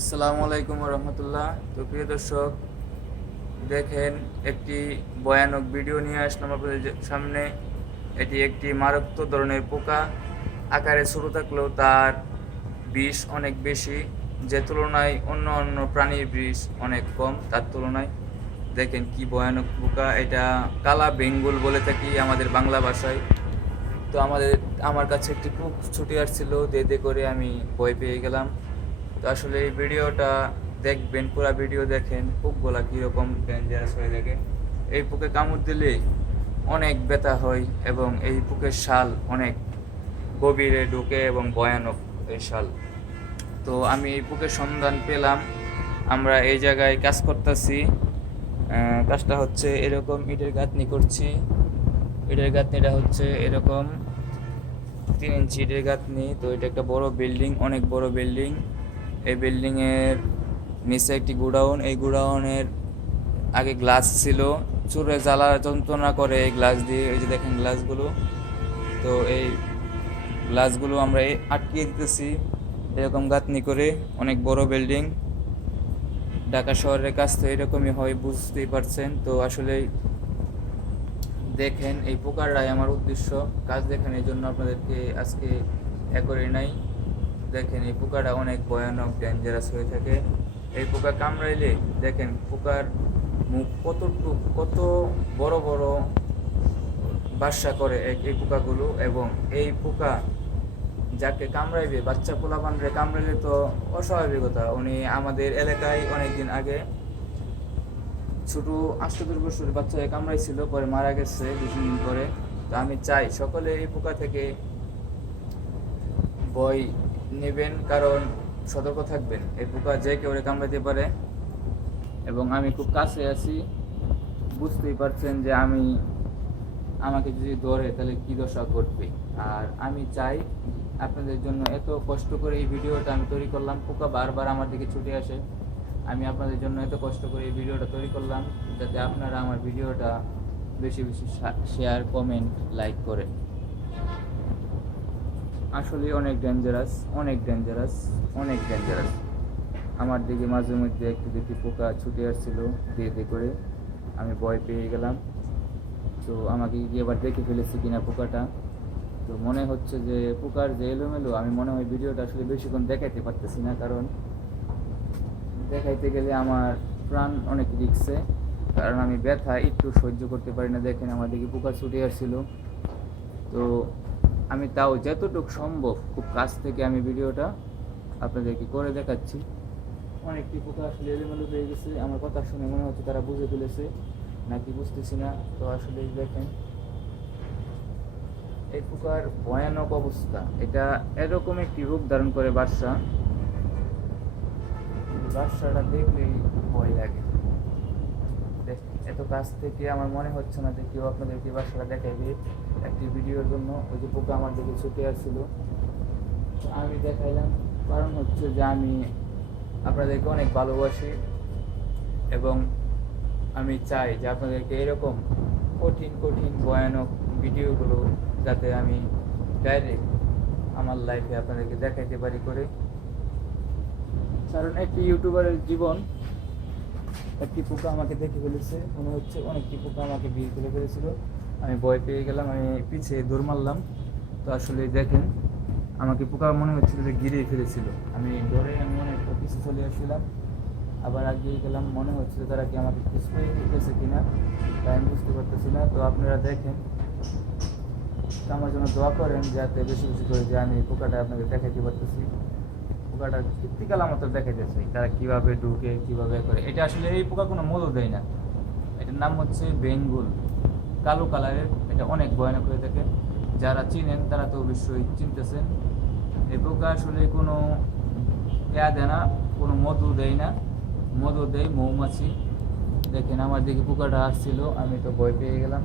আসসালামু আলাইকুম রহমতুল্লাহ। তো প্রিয় দর্শক, দেখেন একটি ভয়ানক ভিডিও নিয়ে আসলাম আপনাদের সামনে। এটি একটি মারাত্মক ধরনের পোকা। আকারে ছোট থাকলেও তার বিষ অনেক বেশি, যে তুলনায় অন্য অন্য প্রাণীর বিষ অনেক কম তার তুলনায়। দেখেন কি ভয়ানক পোকা এটা। কালা বেঙ্গল বলে থাকি আমাদের বাংলা ভাষায়। তো আমার কাছে একটি পোক ছুটে আসছিল, দেতে করে আমি ভয় পেয়ে গেলাম। তো আসলে এই ভিডিওটা দেখবেন, পুরো ভিডিও দেখেন পোকগুলা কীরকম ডেঞ্জারাস হয়ে থাকে। এই পোকে কামড় দিলে অনেক ব্যথা হয় এবং এই পোকের শাল অনেক গভীরে ঢুকে এবং ভয়ানক এই শাল। তো আমি এই পোকের সন্ধান পেলাম। আমরা এই জায়গায় কাজ করতেছি। কাজটা হচ্ছে এরকম, ইটের গাঁথনি করছি। ইটের গাঁথনিটা হচ্ছে এরকম 3 ইঞ্চি ইটের গাঁথনি। তো এটা একটা বড় বিল্ডিং, অনেক বড় বিল্ডিং। এই বিল্ডিংয়ের নিচে একটি গোডাউন। এই গোডাউনের আগে গ্লাস ছিল, চোরে জ্বালা যন্ত্রণা করে এই গ্লাস দিয়ে। এই যে দেখেন গ্লাসগুলো। তো এই গ্লাসগুলো আমরা আটকিয়ে দিতেছি এরকম গাঁথনি করে। অনেক বড় বিল্ডিং, ঢাকা শহরের কাজ তো এরকমই হয়, বুঝতেই পারছেন। তো আসলে দেখেন এই পোকাররাই আমার উদ্দেশ্য, কাজ দেখেন, এই জন্য আপনাদেরকে আজকে করে নাই। দেখেন এই পোকাটা অনেক ভয়ানক ডেঞ্জারাস হয়ে থাকে। এই পোকা কামড়াইলে দেখেন পোকার মুখ কত বড় বড় বাসা করে এই পোকাগুলো। এবং এই পোকা যাকে কামড়াইবে, বাচ্চা পোলাপানরে কামড়াইলে তো অস্বাভাবিকতা। উনি আমাদের এলাকায় অনেকদিন আগে ছোট 8-10 বছরের বাচ্চাকে কামড়াইছিল, পরে মারা গেছে 2-3 দিন পরে। তো আমি চাই সকলে এই পোকা থেকে ভয় নেবেন, কারণ সতর্ক থাকবেন। এই পোকা যে কেউ কামড়াতে পারে এবং আমি খুব কাছে আছি, বুঝতেই পারছেন যে আমাকে যদি ধরে তাহলে কী দশা ঘটবে। আর আমি চাই আপনাদের জন্য এত কষ্ট করে এই ভিডিওটা আমি তৈরি করলাম। পোকা বারবার আমার দিকে ছুটে আসে। আমি আপনাদের জন্য এত কষ্ট করে এই ভিডিওটা তৈরি করলাম যাতে আপনারা আমার ভিডিওটা বেশি বেশি শেয়ার, কমেন্ট, লাইক করেন। আসলে অনেক ডেঞ্জারাস, অনেক ডেঞ্জারাস, অনেক ডেঞ্জারাস। আমার দিকে মাঝে মধ্যে একটু দুটি পোকা ছুটে আসছিল দিয়ে করে, আমি ভয় পেয়ে গেলাম। তো আমাকে কি এবার দেখে ফেলেছি কিনা পোকাটা। তো মনে হচ্ছে যে পোকার যে এলোমেলো, আমি মনে হয় ভিডিওটা আসলে বেশিক্ষণ দেখাইতে পারতেছি না, কারণ দেখাইতে গেলে আমার প্রাণ অনেক রিক্সে, কারণ আমি ব্যথা একটু সহ্য করতে পারি না। দেখেন আমার দিকে পোকা ছুটে আসছিল। তো আমি তাও যতটুকু সম্ভব খুব কাছ থেকে আমি ভিডিওটা আপনাদেরকে করে দেখাচ্ছি। অনেকটি পোকা আসলে এলোমেলো হয়ে গেছে। আমার কথা শুনে মনে হচ্ছে তারা বুঝে ফেলেছে নাকি বুঝতেছি না। তো আসলে দেখেন এই পোকার ভয়ানক অবস্থা। এটা এরকম একটি রূপ ধারণ করে বাসাটা দেখলেই ভয় লাগে। এত কাছ থেকে আমার মনে হচ্ছে না যে কেউ আপনাদেরকে বাসাটা দেখাইবে একটি ভিডিওর জন্য। ওই যে পোকা আমার দিকে ছুটে আসছিল, আমি দেখাইলাম। কারণ হচ্ছে যে আমি আপনাদেরকে অনেক ভালোবাসি এবং আমি চাই যে আপনাদেরকে এরকম কঠিন কঠিন ভয়ানক ভিডিওগুলো যাতে আমি ডাইরেক্ট আমার লাইফে আপনাদেরকে দেখাইতে পারি করে। কারণ একটি ইউটিউবারের জীবন, একটি পোকা আমাকে দেখে ফেলেছে, মনে হচ্ছে অনেকটি পোকা আমাকে ভিড় করে ফেলেছিল। আমি ভয় পেয়ে গেলাম, আমি পিছিয়ে দৌড় মারলাম। তো আসলে দেখেন আমাকে পোকা মনে হচ্ছিল যে গিরেই ফেলেছিল। আমি অনেকটা পিছিয়ে চলে আসছিলাম, আবার আগিয়ে গেলাম। মনে হচ্ছে তারা কি আমাকে স্প্রে দিতেছে কিনা তাই আমি বুঝতে পারতেছি না। তো আপনারা দেখেন, আমার জন্য দোয়া করেন যাতে বেশি বেশি করে যে আমি পোকাটা আপনাকে দেখাইতে পারতেছি। পোকাটা কীর্তিকাল মতো দেখাইতেছে তারা কীভাবে ঢুকে, কীভাবে করে। এটা আসলে এই পোকা কোনো মধু দেয় না। এটার নাম হচ্ছে বেঙ্গল, কালো কালারের। এটা অনেক ভয়ানক হয়ে থাকে। যারা চিনেন তারা তো অবশ্যই চিনতেছেন। এই পোকা আসলে কোনো দেয় না, কোনো মধু দেয় না। মধু দেয় মৌমাছি। দেখেন আমার দিকে পোকাটা আসছিল, আমি তো ভয় পেয়ে গেলাম।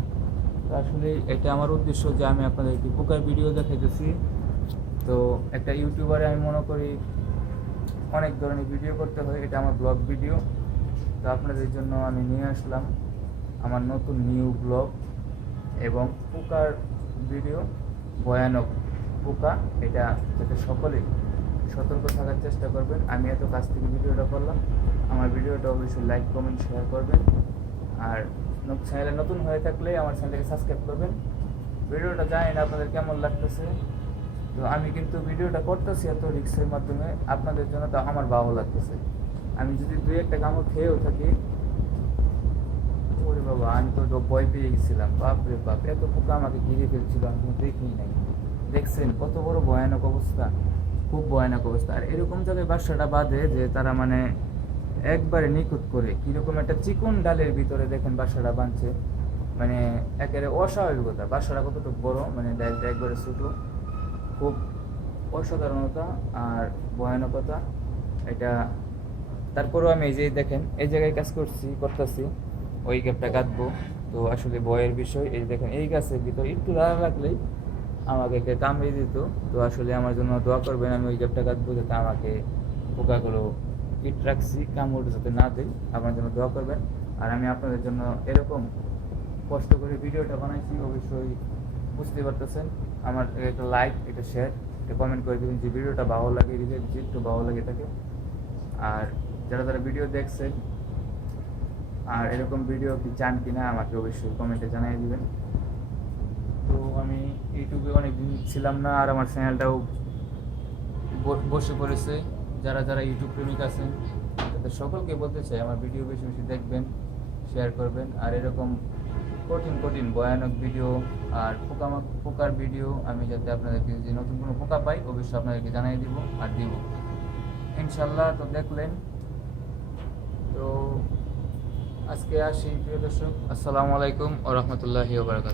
তো আসলে এটা আমার উদ্দেশ্য যে আমি আপনাদেরকে পোকার ভিডিও দেখাইতেছি। তো একটা ইউটিউবারে আমি মনে করি অনেক ধরনের ভিডিও করতে হয়, এটা আমার ব্লগ ভিডিও। তো আপনাদের জন্য আমি নিয়ে আসলাম আমার নতুন নিউ ব্লগ এবং পোকার ভিডিও, ভয়ানক পোকা। এটা যাতে সকলে সতর্ক থাকার চেষ্টা করবেন। আমি এত কাছ থেকে ভিডিওটা করলাম, আমার ভিডিওটা অবশ্যই লাইক কমেন্ট শেয়ার করবেন। আর চ্যানেলে নতুন হয়ে থাকলে আমার চ্যানেলটাকে সাবস্ক্রাইব করবেন। ভিডিওটা জানি না আপনাদের কেমন লাগতেছে, তো আমি কিন্তু ভিডিওটা করতেছি এত রিক্সের মাধ্যমে আপনাদের জন্য, তো আমার ভালো লাগতেছে। আমি যদি দুই একটা কামড় খেয়েও থাকি, ওরে বাবা আমি তো ভয় পেয়ে গেছিলাম, বাপরে বাপ এত পোকা আমাকে ঘিরে ফেলছিল, আমি কিন্তু দেখিই নাই। দেখছেন কত বড় ভয়ানক অবস্থা, খুব ভয়ানক অবস্থা। আর এরকম জায়গায় বাসাটা বাঁধে যে তারা মানে একবারে নিখুঁত করে, কিরকম একটা চিকন ডালের ভিতরে দেখেন বাসাটা বাঁধছে, মানে একেবারে অস্বাভাবিকতা। বাসাটা কতটুকু বড়, মানে ডালটা একবারে ছোটো, খুব অসাধারণতা আর ভয়ানকতা এটা। তারপরেও আমি এই যে দেখেন এই জায়গায় কাজ করতেছি, ওই গ্যাপটা কাটবো। তো আসলে ভয়ের বিষয়, এই দেখেন এই গাছের ভিতরে একটু দাঁড়া লাগলেই আমাকে কামড়ে দিত। তো আসলে আমার জন্য দোয়া করবেন, আমি ওই গ্যাপটা কাটবো যাতে আমাকে পোকাগুলো ইট রাখছি, কামড় যাতে না দেয়, আমার জন্য দোয়া করবেন। আর আমি আপনাদের জন্য এরকম কষ্ট করে ভিডিওটা বানাইছি, অবশ্যই বুঝতে পারতেছেন। আমার একটা লাইক, একটা শেয়ার, একটা কমেন্ট করে দেবেন যে ভিডিওটা ভালো লাগে, যদি একটু ভালো লাগে থাকে। আর যারা যারা ভিডিও দেখছেন আর এরকম ভিডিও কি চান কিনা আমাকে অবশ্যই কমেন্টে জানিয়ে দিবেন। তো আমি ইউটিউবে অনেকদিন ছিলাম না, আর আমার চ্যানেলটাও বসে পড়েছে। যারা যারা ইউটিউব প্রেমিক আছেন তাদের সকলকে বলতে চাই আমার ভিডিও বেশি বেশি দেখবেন, শেয়ার করবেন। আর এরকম কঠিন কঠিন ভয়ানক ভিডিও আর পোকার ভিডিও আমি যাতে আপনাদেরকে যে নতুন কোনো পোকা পাই অবশ্যই আপনাদেরকে জানিয়ে দিব আর দিব ইনশাল্লাহ। তো দেখলেন, তো আজকে আসি প্রিয় দর্শক, আসসালামু আলাইকুম ওয়া রাহমাতুল্লাহি ওয়া বারাকাতুহু।